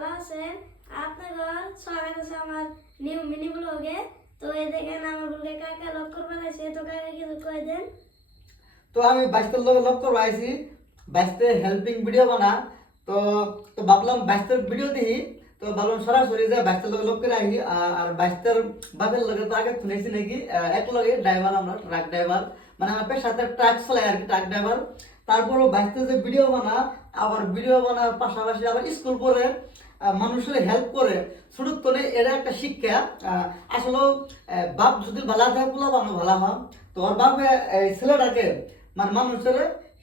ভালো আছেন? আপনাদের স্বাগত আছে আমার নিউ মিনি ব্লগে। তো এই দেখেন আমার ব্লগে কাকা লক্ষ্য বানাইছে, তো কাকা কিছু কই দেন। তো আমি বাইস্তের লোক লক্ষ্য রাখছি বাইস্তে হেল্পিং ভিডিও বানা। তো তো ভাবলাম বাইস্তের ভিডিও দিই, তো ভাবলাম সরাসরি যে বাইস্তের লোক লক্ষ্য রাখি। আর বাইস্তের বাপের লগে তো আগে শুনেছি নাকি এক লগে ড্রাইভার, আমরা ট্রাক ড্রাইভার, মানে আমার সাথে ট্রাক চালাই আর কি, ট্রাক ড্রাইভার। তারপরও বাইস্তে যে ভিডিও বানা, আবার ভিডিও বানার পাশাপাশি আবার স্কুল পড়ে মানুষের হেল্প করে, ছোট তোলে এটা একটা শিক্ষা। আসলে বাপ যদি ভালো থাকে পোলা বানো ভালো হয়। তো ওর বাপে এই ছেলেটাকে মানে মানুষের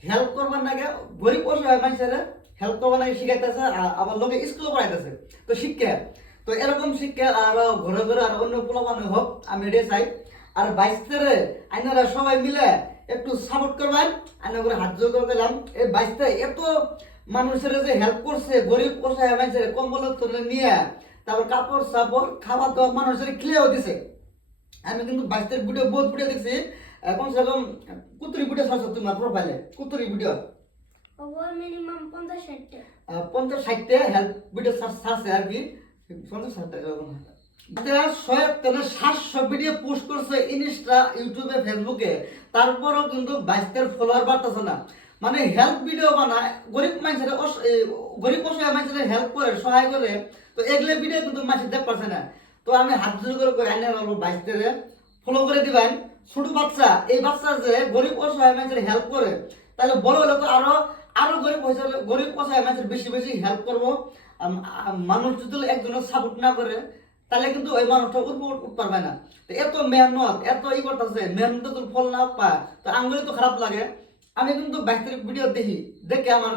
হেল্প করবার নাকি, গরিব অসহায় মানুষের হেল্প করবার নাকি শিখাইতেছে, আবার লোকে স্কুলে পড়াইতেছে। তো শিক্ষা, তো এরকম শিক্ষা আরো ঘরে ঘরে আর অন্য পোলা বানো হোক, আমি এটাই চাই। আর বাইশটারে আইনারা সবাই মিলে একটু সাপোর্ট করবেন, আইনা করে হাত জোর করে গেলাম। এই বাইশটা এত মানুষের যে হেল্প করছে, গরিব অসহায় মানুষের কম্বল তুলে নিয়ে, তারপর কাপড় সাপড় খাবার দাবার মানুষের খেলেও দিছে। আমি কিন্তু বাইশটার ভিডিও বহুত ভিডিও দেখছি, কমসে কম 70 ভিডিও ছাড়ছো তোমার প্রোফাইলে, 70 ভিডিও, ওভার মিনিমাম 50-60টা। 50-60টা হেল্প ভিডিও ছাড়ছে আর কি, 50-60টা এরকম। 700 ভিডিও পোস্ট করছে ইনস্টা, ইউটিউবে, ফেসবুকে। তারপরও কিন্তু 22 ফলোয়ার বাড়তেছে না। মানে হেল্প ভিডিও বানায়, গরিব মানুষের গরিব অসহায় মানুষের হেল্প করে, সহায় করে। তো এগুলো ভিডিও কিন্তু মানুষ দেখতে পারছে না। তো আমি হাত জোর করে আইনে বলবো 22 ফলো করে দিবেন। ছোট বাচ্চা, এই বাচ্চা যে গরিব অসহায় মানুষের হেল্প করে, তাহলে বড় হলে তো আরো আরো গরিব অসহায় মানুষের বেশি বেশি হেল্প করবো। মানুষ যদি একজনের সাপোর্ট না করে, তাহলে কিন্তু ওই মানুষটা উঠতে পারবে না। তো এত মেহনত, এত করতেছে, মেহনত ফল না পায়, তো আঙ্গুলি তো খারাপ লাগে। আমি কিন্তু 22 ভিডিও দেখি, দেখে আমার